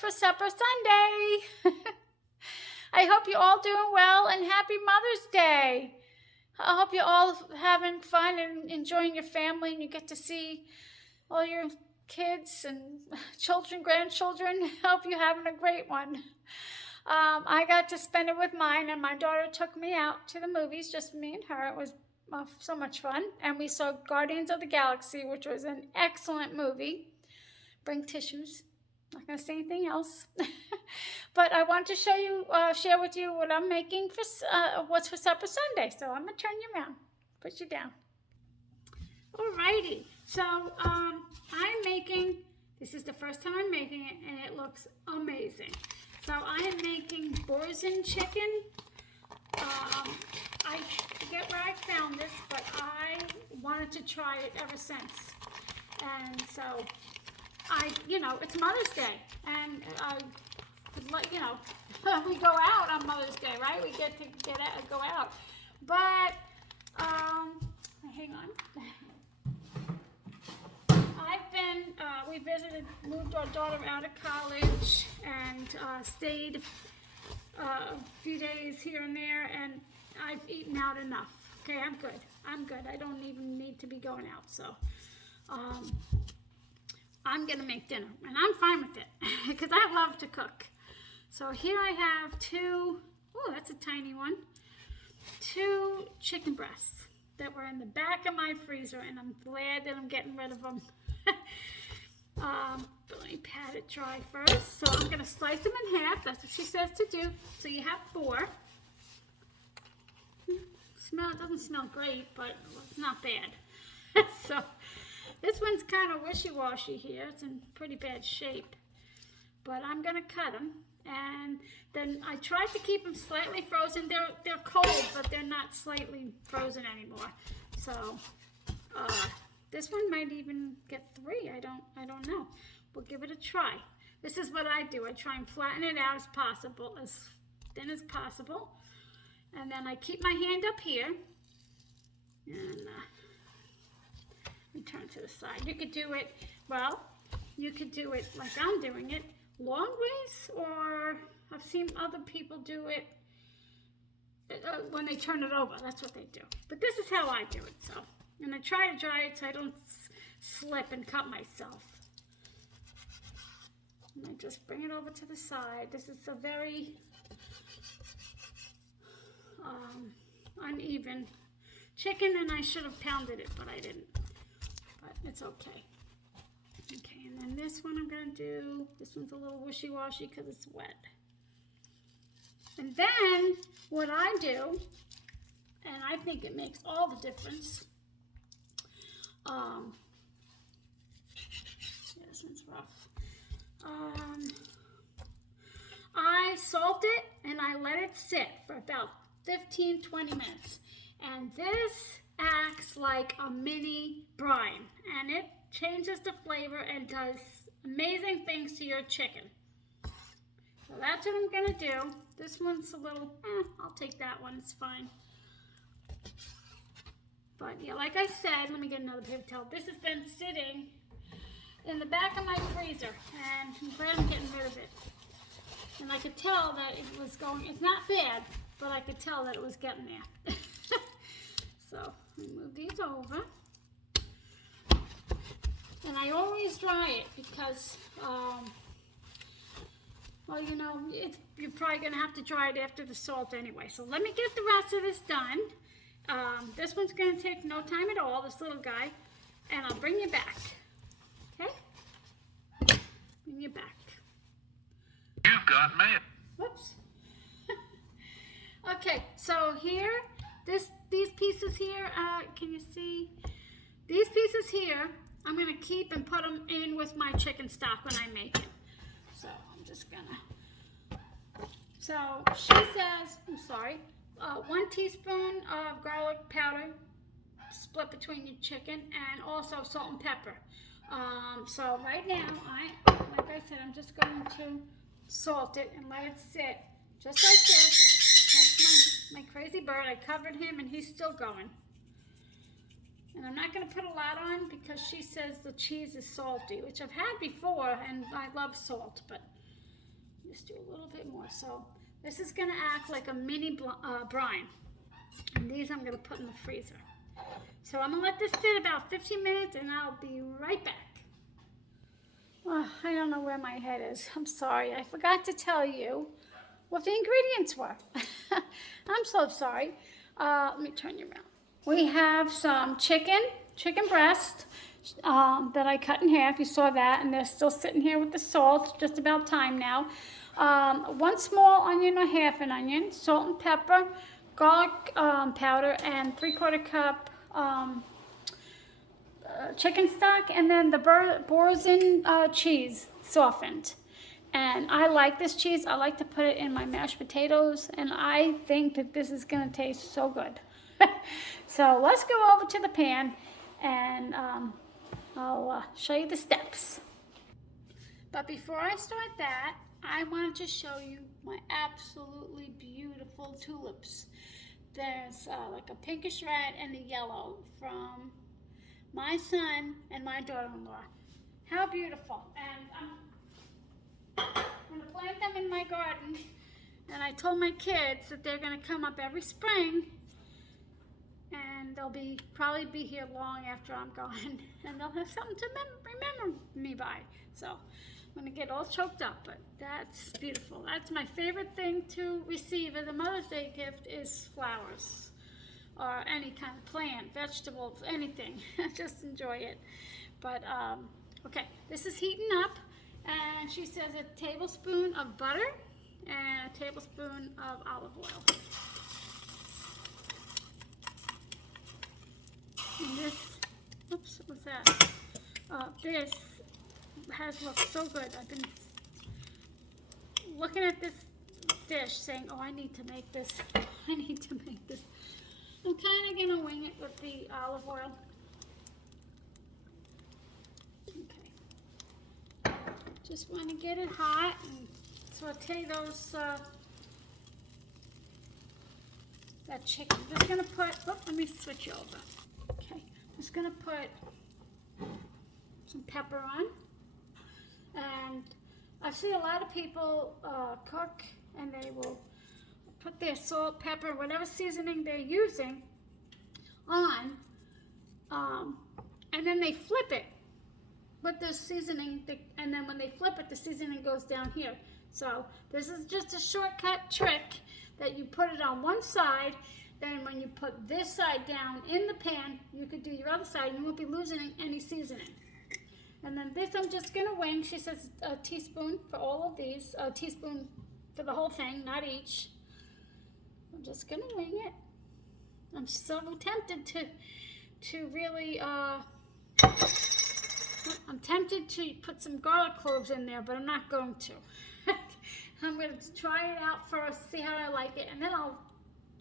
What's for Supper Sunday. I hope you're all doing well and happy Mother's Day. I hope you're all having fun and enjoying your family and you get to see all your kids and children, grandchildren. I hope you're having a great one. I got to spend it with mine, and my daughter took me out to the movies, just me and her. It was so much fun. And we saw Guardians of the Galaxy, which was an excellent movie. Bring tissues. Not going to say anything else. But I want to share with you what I'm making for what's for supper Sunday. So I'm going to turn you around, put you down. Alrighty. So I'm making, this is the first time I'm making it, and it looks amazing. So I am making Boursin chicken. I forget where I found this, but I wanted to try it ever since. And so it's Mother's Day, and we go out on Mother's Day, right? We get to go out. But hang on. Moved our daughter out of college and stayed a few days here and there, and I've eaten out enough. Okay, I'm good. I don't even need to be going out, so I'm gonna make dinner, and I'm fine with it because I love to cook. So here I have that's a tiny one, 2 chicken breasts that were in the back of my freezer, and I'm glad that I'm getting rid of them. But let me pat it dry first. So I'm going to slice them in half. That's what she says to do. So you have 4. It doesn't smell great, but it's not bad. So this one's kind of wishy-washy here. It's in pretty bad shape. But I'm going to cut them. And then I tried to keep them slightly frozen. They're cold, but they're not slightly frozen anymore. So this one might even get 3. I don't know. We'll give it a try. This is what I do. I try and flatten it out as possible, as thin as possible. And then I keep my hand up here. And let me turn to the side. You could do it like I'm doing it, long ways, or I've seen other people do it when they turn it over. That's what they do. But this is how I do it. So, and I try to dry it so I don't slip and cut myself. And I just bring it over to the side. This is a very uneven chicken, and I should have pounded it, but I didn't. But it's okay. Okay, and then this one I'm going to do, this one's a little wishy-washy because it's wet. And then what I do, and I think it makes all the difference, this one's rough. I salt it and I let it sit for about 15-20 minutes. And this acts like a mini brine, and it changes the flavor and does amazing things to your chicken. So that's what I'm gonna do. This one's a little, I'll take that one, it's fine. But yeah, like I said, let me get another paper towel. This has been sitting in the back of my freezer, and I'm glad I'm getting rid of it. And I could tell that it was going, it's not bad, but I could tell that it was getting there. So, let me move these over. And I always dry it because, you're probably going to have to dry it after the salt anyway. So let me get the rest of this done. This one's going to take no time at all, this little guy. And I'll bring you back. Okay? Bring you back. You've got mail. Whoops. Okay, so here, these pieces here, can you see? These pieces here, I'm going to keep and put them in with my chicken stock when I make it. So I'm just going to, so she says, 1 teaspoon of garlic powder split between your chicken, and also salt and pepper. So right now, like I said, I'm just going to salt it and let it sit just like this. That's my crazy bird. I covered him and he's still going. And I'm not going to put a lot on because she says the cheese is salty, which I've had before, and I love salt, but Just do a little bit more. So this is gonna act like a mini brine. And these I'm gonna put in the freezer. So I'm gonna let this sit about 15 minutes and I'll be right back. Oh, I don't know where my head is. I'm sorry. I forgot to tell you what the ingredients were. I'm so sorry. Let me turn you around. We have some chicken breast that I cut in half. You saw that, and they're still sitting here with the salt. Just about time now. 1 small onion or half an onion, salt and pepper, garlic powder, and 3/4 cup chicken stock, and then the Boursin cheese softened. And I like this cheese. I like to put it in my mashed potatoes, and I think that this is gonna taste so good. So let's go over to the pan, and I'll show you the steps. But before I start that, I wanted to show you my absolutely beautiful tulips. There's like a pinkish red and a yellow from my son and my daughter-in-law. How beautiful. And I'm going to plant them in my garden. And I told my kids that they're going to come up every spring. And they'll probably be here long after I'm gone. And they'll have something to remember me by. So I'm going to get all choked up. But that's beautiful. That's my favorite thing to receive as a Mother's Day gift is flowers. Or any kind of plant, vegetables, anything. Just enjoy it. But, okay, this is heating up. And she says a tablespoon of butter and a tablespoon of olive oil. And this, oops, what was that? This has looked so good. I've been looking at this dish saying, oh, I need to make this. I need to make this. I'm kind of going to wing it with the olive oil. Okay. Just want to get it hot and saute those, that chicken. Just going to put, let me switch you over. Okay. Just going to put some pepper on. And I see a lot of people cook and they will put their salt, pepper, whatever seasoning they're using on, and then they flip it with the seasoning, and then when they flip it, the seasoning goes down here. So this is just a shortcut trick that you put it on one side, then when you put this side down in the pan, you could do your other side and you won't be losing any seasoning. And then this I'm just gonna wing. She says a teaspoon for all of these, a teaspoon for the whole thing, not each. I'm just gonna wing it. I'm so tempted to really, I'm tempted to put some garlic cloves in there, but I'm not going to. I'm gonna try it out first, see how I like it, and then I'll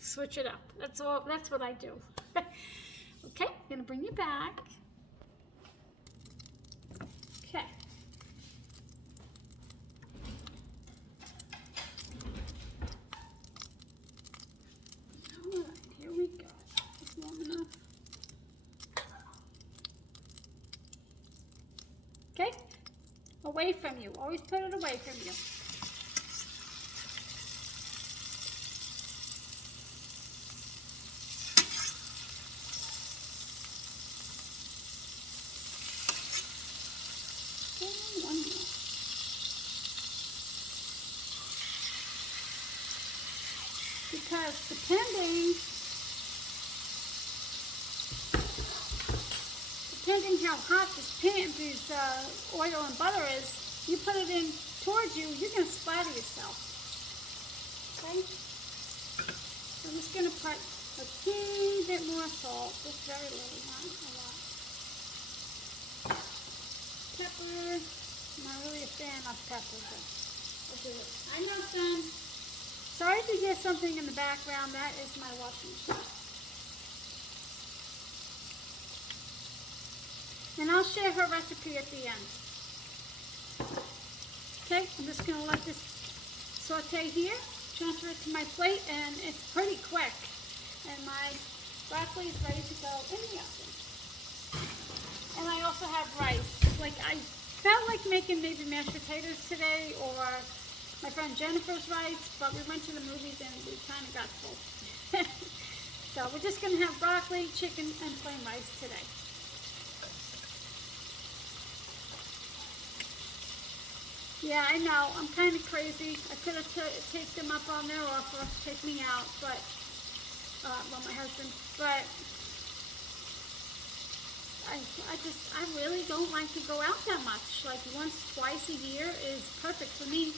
switch it up. That's what I do. Okay, I'm gonna bring you back. Okay. Here we go. That's long enough. Okay? Away from you. Always put it away from you. Okay, one more. Because depending how hot this oil and butter is, you put it in towards you, you're going to splatter yourself. Okay? So I'm just going to put a teeny bit more salt, just very little, not a lot. Pepper. I'm not really a fan of pepper, but I'll do it. I know, son. Sorry if you hear something in the background. That is my washing machine. And I'll share her recipe at the end. Okay, I'm just going to let this saute here, transfer it to my plate, and it's pretty quick. And my broccoli is ready to go in the oven. And I also have rice. Like, I felt like making maybe mashed potatoes today or my friend Jennifer's rice, but we went to the movies and we kind of got full. So we're just going to have broccoli, chicken, and plain rice today. Yeah, I know. I'm kind of crazy. I could have taken them up on their offer, take me out, but, well, my husband, but I really don't like to go out that much. Like once, twice a year is perfect for me.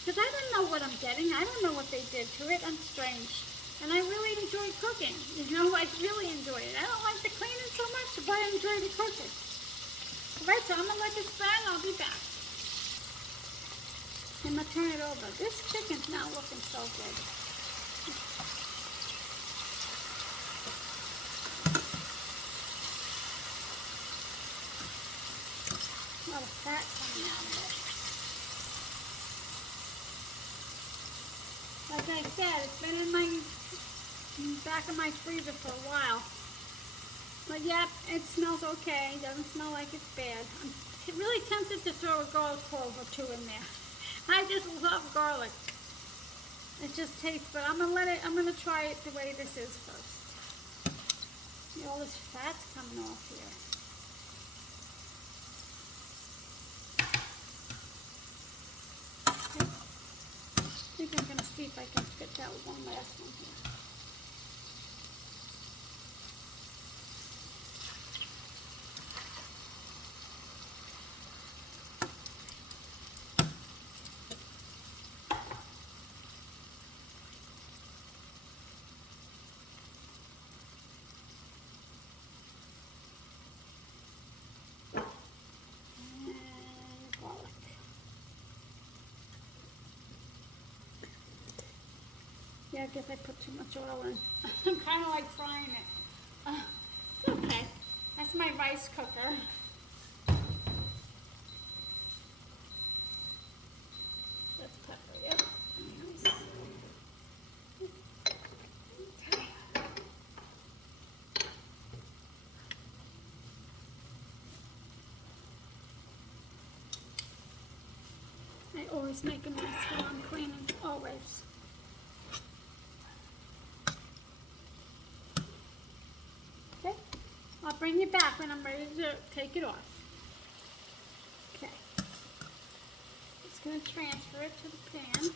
Because I don't know what I'm getting. I don't know what they did to it. I'm strange. And I really enjoy cooking. You know, I really enjoy it. I don't like the cleaning so much, but I enjoy the cooking. Alright, so I'm going to let this fry and I'll be back. I'm going to turn it over. This chicken's now looking so good. A lot of fat coming out of it. Like I said, it's been in the back of my freezer for a while. But yep, it smells okay. It doesn't smell like it's bad. I'm really tempted to throw a garlic clove or two in there. I just love garlic. It just tastes, but I'm gonna try it the way this is first. See, all this fat's coming off here. I think I'm gonna see if I can fit that one last one here. Yeah, I guess I put too much oil in. I'm kind of like frying it. It's okay. That's my rice cooker. Let's pepper it. Nice. Okay. I always make a mess when I'm cleaning. Always. Okay, I'll bring you back when I'm ready to take it off. Okay, just going to transfer it to the pan.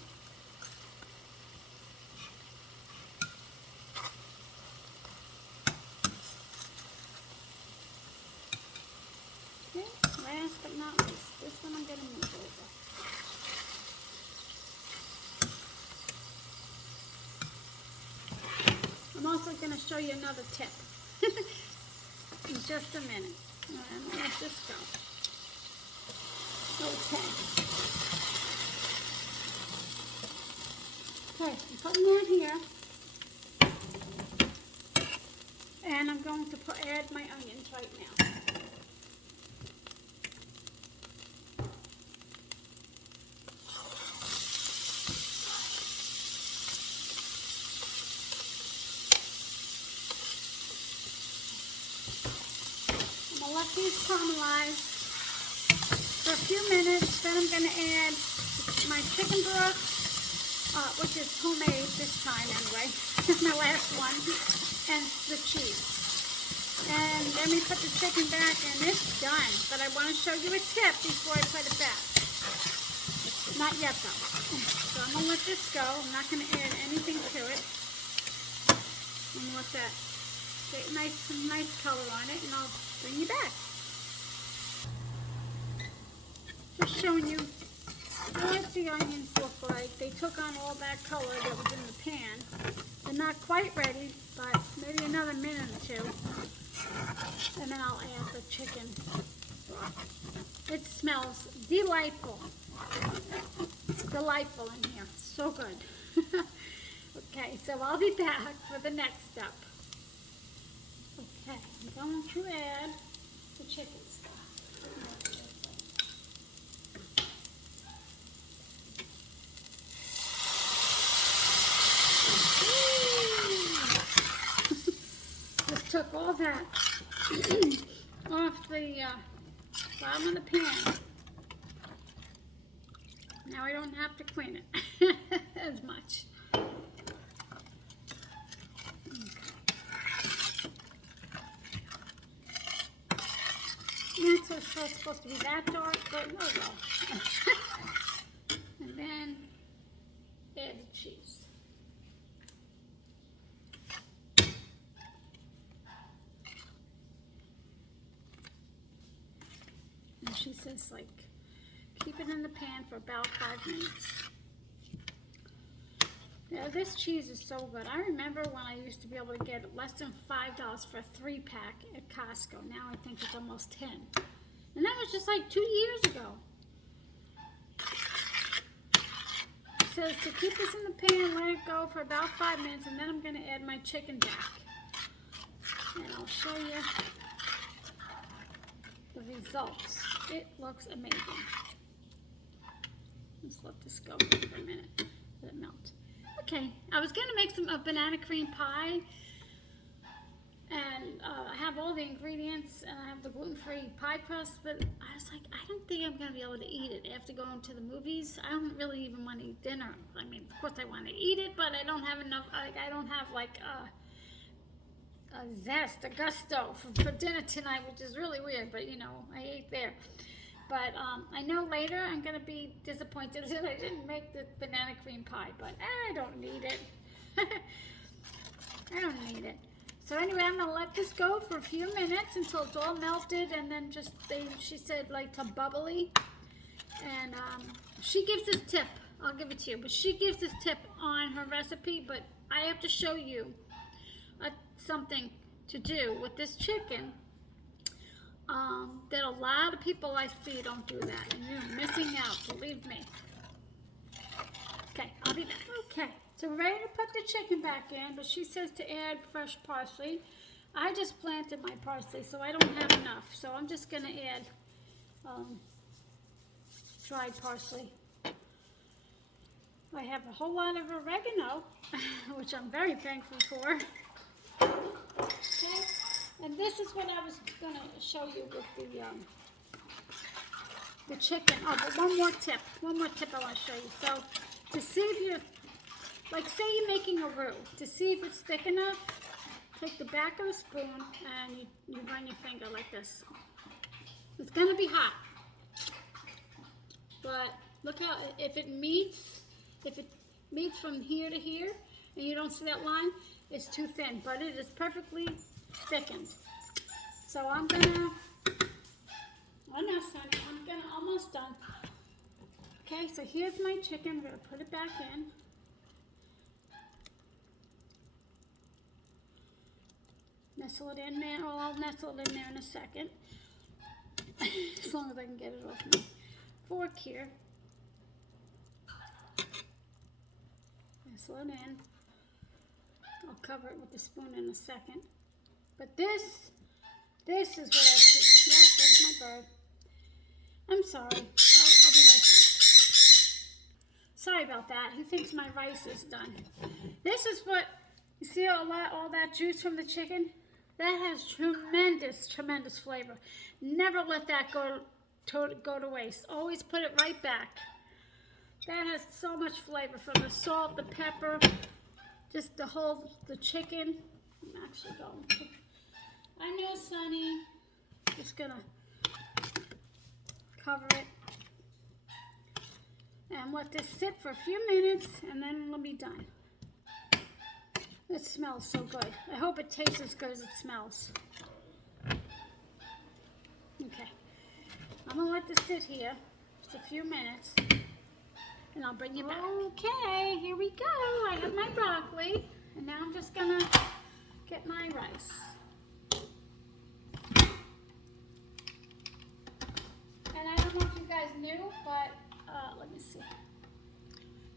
Okay, last but not least, this one I'm going to move over. I'm also going to show you another tip. In just a minute. I'm going to let this go. Okay. Okay, I'm putting that here. And I'm going to add my onions right now. Let these caramelize for a few minutes. Then I'm going to add my chicken broth, which is homemade this time anyway. This is my last one, and the cheese. And then we put the chicken back, and it's done. But I want to show you a tip before I put it back. Not yet though. So I'm going to let this go. I'm not going to add anything to it. I'm going to let that get some nice color on it, and I'll bring you back. Just showing you what the onions look like. They took on all that color that was in the pan. They're not quite ready, but maybe another minute or two. And then I'll add the chicken. It smells delightful. Delightful in here. So good. Okay, so I'll be back for the next step. Okay, I'm going to add the chicken stock. Just took all that off the bottom of the pan. Now I don't have to clean it as much. Not so sure it's supposed to be that dark, but oh well. And then add the cheese. And she says, like, keep it in the pan for about 5 minutes. Yeah, this cheese is so good. I remember when I used to be able to get less than $5 for a 3-pack at Costco. Now I think it's almost 10. And that was just like 2 years ago. It says to keep this in the pan, let it go for about 5 minutes, and then I'm going to add my chicken back. And I'll show you the results. It looks amazing. Let's let this go for a minute. Let it melt. Okay, I was going to make some banana cream pie, and I have all the ingredients, and I have the gluten-free pie crust, but I was like, I don't think I'm going to be able to eat it after going to the movies. I don't really even want to eat dinner. I mean, of course I want to eat it, but I don't have enough, I don't have like a zest, a gusto for dinner tonight, which is really weird, but you know, I ate there. But I know later I'm going to be disappointed that I didn't make the banana cream pie, but I don't need it. I don't need it. So anyway, I'm going to let this go for a few minutes until it's all melted, and then just, she said, like, to bubbly. And she gives this tip. I'll give it to you. But she gives this tip on her recipe, but I have to show you something to do with this chicken. That a lot of people I see don't do that, and you're missing out, believe me. Okay, I'll be back. Okay, so we're ready to put the chicken back in, but she says to add fresh parsley. I just planted my parsley, so I don't have enough, so I'm just going to add dried parsley. I have a whole lot of oregano, which I'm very thankful for. Okay. And this is what I was going to show you with the chicken. Oh, but one more tip I want to show you. So, to see if you're, like, say you're making a roux, to see if it's thick enough, take the back of a spoon and you run your finger like this. It's going to be hot. But look how, if it meets from here to here, and you don't see that line, it's too thin, but it is perfectly thickened. So I'm gonna, oh no, Sonny, almost done. Okay, so here's my chicken. I'm gonna put it back in. Nestle it in there. Well, I'll nestle it in there in a second. As long as I can get it off my fork here. Nestle it in. I'll cover it with the spoon in a second. But this is what I see. Yep, that's my bird. I'm sorry. I'll be right back. Sorry about that. He thinks my rice is done. This is what, you see all that juice from the chicken? That has tremendous, tremendous flavor. Never let that go to waste. Always put it right back. That has so much flavor from the salt, the pepper, just the chicken. I'm actually going to, I know, Sonny. Just gonna cover it and let this sit for a few minutes, and then it'll be done. It smells so good. I hope it tastes as good as it smells. Okay, I'm gonna let this sit here just a few minutes, and I'll bring you back. Okay, here we go. I have my broccoli, and now I'm just gonna get my rice. And I don't know if you guys knew, but let me see.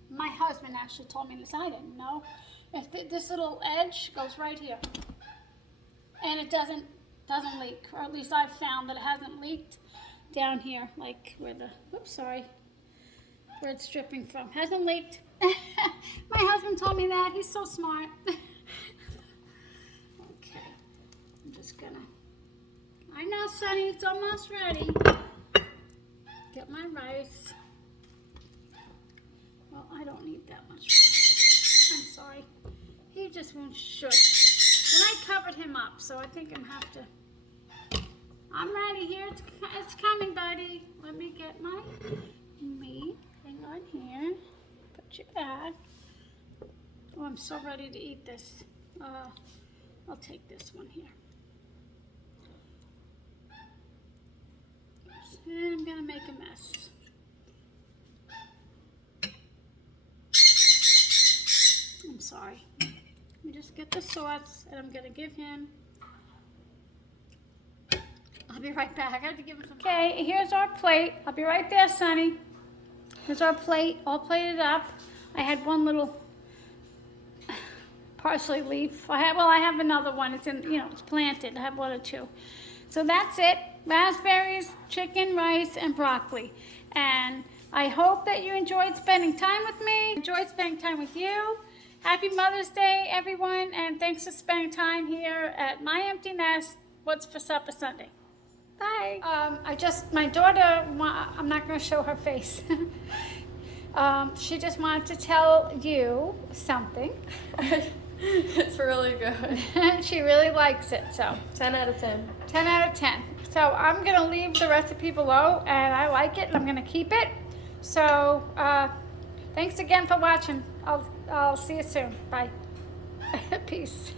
My husband actually told me this. I didn't know. If this little edge goes right here, and it doesn't leak, or at least I've found that it hasn't leaked down here, like where the, oops, sorry, where it's dripping from. Hasn't leaked. My husband told me that. He's so smart. Okay, I'm just gonna, I know, Sonny, it's almost ready. Get my rice. Well, I don't need that much rice. I'm sorry. He just won't shush. And I covered him up, so I think I'm have to. I'm ready here. It's coming, buddy. Let me get my meat. Hang on here. Put you back. Oh, I'm so ready to eat this. I'll take this one here. And I'm gonna make a mess. I'm sorry. Let me just get the sauce, and I'm gonna give him. I'll be right back. I have to give him some. Okay, here's our plate. I'll be right there, Sonny. Here's our plate, all plated up. I had one little parsley leaf. I have another one. It's it's planted. I have one or two. So that's it. Raspberries, chicken, rice, and broccoli. And I hope that you enjoyed spending time with me. Enjoyed spending time with you. Happy Mother's Day, everyone, and thanks for spending time here at My Empty Nest. What's for Supper Sunday? Bye. My daughter, I'm not going to show her face. She just wanted to tell you something. It's really good. She really likes it, so. 10 out of 10. 10 out of 10. So I'm going to leave the recipe below, and I like it, and I'm going to keep it. So thanks again for watching. I'll see you soon. Bye. Peace.